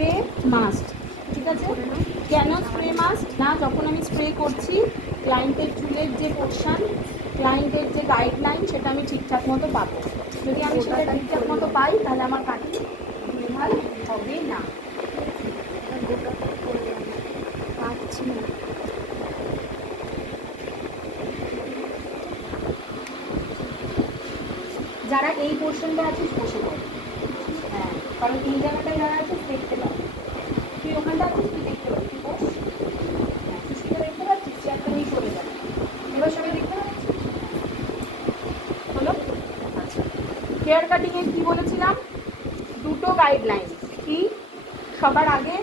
Spray must, ঠিক আছে? কেন স্প্রে মাস্ট? না, যখন আমি স্প্রে করছি ক্লায়েন্টের চুলের যে পোর্শন, ক্লায়েন্টের যে গাইডলাইন সেটা আমি ঠিকঠাক মতো পাবো। যদি আমি সেটা ঠিকঠাক মতো পাই তাহলে আমার কাটিং ভুলভাল হবে না। পাচ্ছি না, যারা এই পোর্শনটা আছিস বসে পড়ে, হ্যাঁ, কারণ এই জায়গাটায় যারা আছিস দেখতে পাবি, তুই ওখানটা আছিস তুই দেখতে পাবি, তুই বস, হ্যাঁ তুই সেটা দেখতে পাচ্ছিস, চেয়ারটা নিয়ে সরে যাবে। এবার সবাই দেখতে পাচ্ছিস? হলো? আচ্ছা, হেয়ার কাটিংয়ে কী বলেছিলাম? দুটো গাইডলাইন। কি? সবার আগে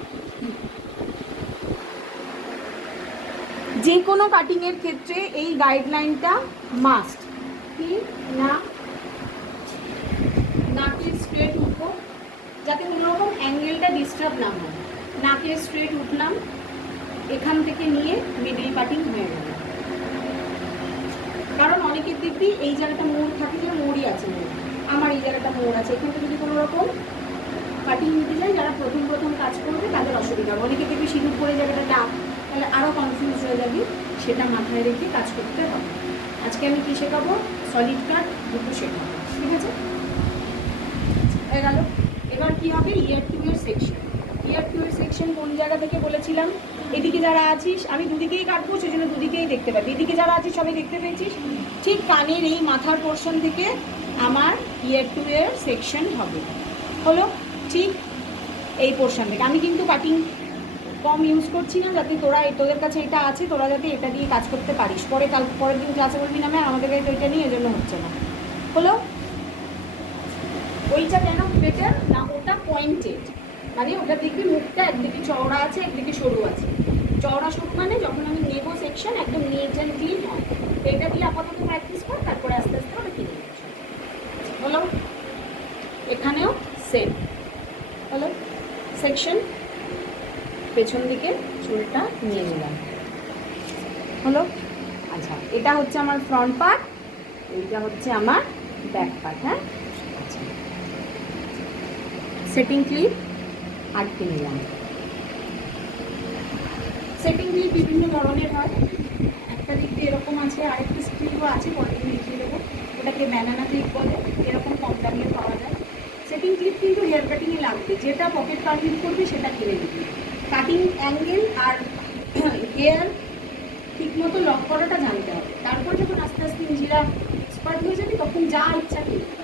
যে কোনো কাটিংয়ের ক্ষেত্রে এই গাইডলাইনটা মাস্ট। কি না? নাকের স্ট্রেট উঠবো যাতে কোনোরকম অ্যাঙ্গেলটা ডিস্টার্ব না হয়। নাকের স্ট্রেট উঠলাম, এখান থেকে নিয়ে মিডল কাটিং হয়ে গেল। কারণ অনেকের দেখবি এই জায়গাটা মোড় থাকে, যে মোড়ই আছে, মোড় আমার এই জায়গাটা মোড় আছে, এখান থেকে যদি কোনো রকম কাটিং নিতে যায় যারা প্রথম প্রথম কাজ করবে তাদের অসুবিধা হবে। অনেকে দেখবি সিঁদুর পরে জায়গাটা ডাক, তাহলে আরও কনফিউজ হয়ে যাবি, সেটা মাথায় রেখে কাজ করতে হবে। আজকে আমি কী শেখাবো? সলিড কাট দুটো শেখাবো, ঠিক আছে? হয়ে গেল। এবার কি হবে? ইয়ার 2 এর সেকশন। ইয়ার 2 এর সেকশন কোন জায়গা থেকে বলেছিলাম? এদিকে যারা আছিস, আমি দুদিকেই কাটবো সেই জন্য দুদিকেই দেখতে পাবি। এদিকে যারা আছিস সবাই দেখতে পেয়েছিস, ঠিক কানের এই মাথার পোর্শন থেকে আমার ইয়ার 2 এর সেকশন হবে। হলো? ঠিক এই পোর্শন থেকে। আমি কিন্তু কাটিং কম ইউজ করছি না, যাতে তোদের কাছে এটা আছে, তোরা যাতে এটা দিয়ে কাজ করতে পারিস। পরের দিন ক্লাসে বলবি না ম্যাম আমাদের কাছে তো এটা নিয়ে এজন্য হচ্ছে না। হলো? ওইটা কেন বেটার না? ওটা পয়েন্টেড, মানে ওটা দেখবি মুখটা একদিকে চওড়া আছে একদিকে সরু আছে। চওড়া সরু মানে যখন আমি নেবো সেকশন একদম নিট অ্যান্ড ক্লিন হয়। এটা দিয়ে আপাতত প্র্যাকটিস কর, তারপরে আস্তে আস্তে ওটা কিনে নিচ্ছি। হলো? এখানেও সেম। হলো? সেকশন পেছন দিকে চুলটা নিয়ে নিলাম। হলো? আচ্ছা, এটা হচ্ছে আমার ফ্রন্ট পার্ট, এইটা হচ্ছে আমার ব্যাক পার্ট। হ্যাঁ, আচ্ছা, সেটিং ক্লিপ আটকে নিলাম। সেটিং ক্লিপ বিভিন্ন ধরনের হয়, একটা দিক দিয়ে এরকম আছে, আরেকটি ক্লিপও আছে, পরে দিন দেখিয়ে দেবো। ওটাকে ব্যানানা ক্লিপ বলে, এরকম কম দামিয়ে পাওয়া যায়। সেটিং ক্লিপ কিন্তু হেয়ার কাটিংয়ে লাগবে, যেটা পকেট কাটিং করবে সেটা কিনে দিবি। কাটিং অ্যাঙ্গেল আর হেয়ার ঠিকমতো লক করাটা জানতে হবে, তারপর যখন আস্তে আস্তে ইঞ্জিরা এক্সপার্ট হয়ে যাবে তখন যা ইচ্ছা করবে।